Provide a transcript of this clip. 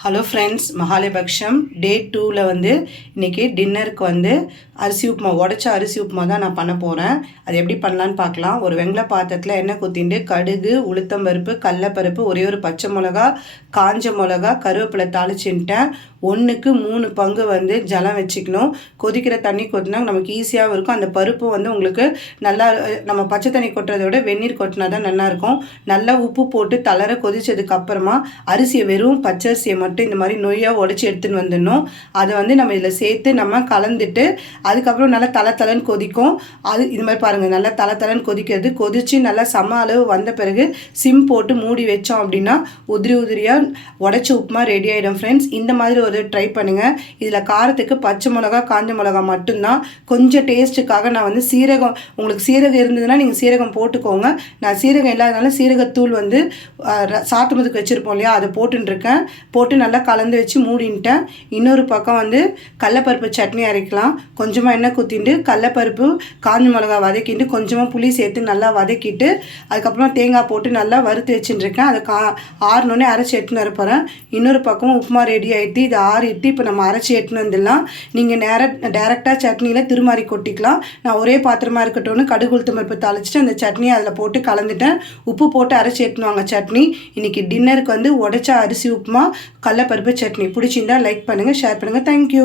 Hello friends மகாலபக்ஷம் டே டூவில் வந்து இன்றைக்கி டின்னருக்கு வந்து அரிசி உப்புமா உடச்ச அரிசி உப்புமா தான் நான் பண்ண போகிறேன் அது எப்படி பண்ணலான்னு பார்க்கலாம். ஒரு வெங்கல பாத்திரத்தில் எண்ணெய் குத்திண்டு கடுகு உளுத்தம்பருப்பு கடலப்பருப்பு ஒரே ஒரு பச்சை மிளகா காஞ்ச மிளகா கருவேப்பிலை தாளிச்சுட்டேன் ஒன்றுக்கு மூணு பங்கு வந்து ஜலம் வச்சுக்கணும். கொதிக்கிற தண்ணி கொட்டினா நமக்கு ஈஸியாகவும் இருக்கும். அந்த பருப்பு வந்து உங்களுக்கு நல்லா நம்ம பச்சை தண்ணி கொட்டுறதை விட வெந்நீர் கொட்டினா தான் நல்லாயிருக்கும். நல்லா உப்பு போட்டு தளர கொதித்ததுக்கு அப்புறமா அரிசியை வெறும் பச்சரிசியை மட்டும் இந்த மாதிரி நொய்யாக உடச்சி எடுத்துன்னு வந்துடணும். அதை வந்து நம்ம இதில் சேர்த்து நம்ம கலந்துட்டு அதுக்கப்புறம் நல்லா தலை தலைன்னு கொதிக்கும். அது இது மாதிரி பாருங்கள் நல்லா தலை தலைன்னு கொதிக்கிறது. கொதித்து நல்லா சம அளவு வந்த பிறகு சிம் போட்டு மூடி வச்சோம் அப்படின்னா உதிரி உதிரியாக உடச்சி உப்புமா ரெடி ஆகிடும் ஃப்ரெண்ட்ஸ் இந்த மாதிரி ஒரு ட்ரை பண்ணுங்கள் இதில் காரத்துக்கு பச்சை மிளகா காஞ்ச மிளகா மட்டும்தான். கொஞ்சம் டேஸ்ட்டுக்காக நான் வந்து சீரகம் உங்களுக்கு சீரகம் இருந்ததுன்னா நீங்கள் சீரகம் போட்டுக்கோங்க. நான் சீரகம் இல்லாதனால சீரகத்தூள் வந்து சாத்துமதுக்கு வச்சுருப்போம் இல்லையா? அதை போட்டுருக்கேன் போட்டு நல்லா கலந்து வச்சு மூடின்ட்டேன். இன்னொரு பக்கம் வந்து கடலப்பருப்பு சட்னி அரைக்கலாம். கொஞ்சமாக எண்ணெய் குத்திட்டு கடலப்பருப்பு காஞ்ச மிளகா வதக்கிட்டு கொஞ்சமாக புளி சேர்த்து நல்லா வதக்கிட்டு அதுக்கப்புறமா தேங்காய் போட்டு நல்லா வறுத்து வச்சுட்டுருக்கேன் அதை கா ஆறுனோடனே அரைச்சி எடுத்துன்னு வரப்போகிறேன் இன்னொரு பக்கம் உப்புமா ரெடி ஆகிட்டு இதை ஆறிட்டு இப்போ நம்ம அரைச்சி எட்டுன்னு வந்துடலாம். நீங்கள் நேர டேரெக்டாக சட்னியில் திருமாறி கொட்டிக்கலாம். நான் ஒரே பாத்திரமாக இருக்கட்டும்னு கடுகு உளுத்தம்பருப்பு தாளிச்சிட்டு அந்த சட்னியை அதில் போட்டு கலந்துட்டேன். உப்பு போட்டு அரைச்சி எட்டுனுவாங்க சட்னி. இன்றைக்கி டின்னருக்கு வந்து உடச்ச அரிசி உப்புமா கடலப்பருப்பு சட்னி. பிடிச்சிருந்தா லைக் பண்ணுங்கள் ஷேர் பண்ணுங்கள் தேங்க்யூ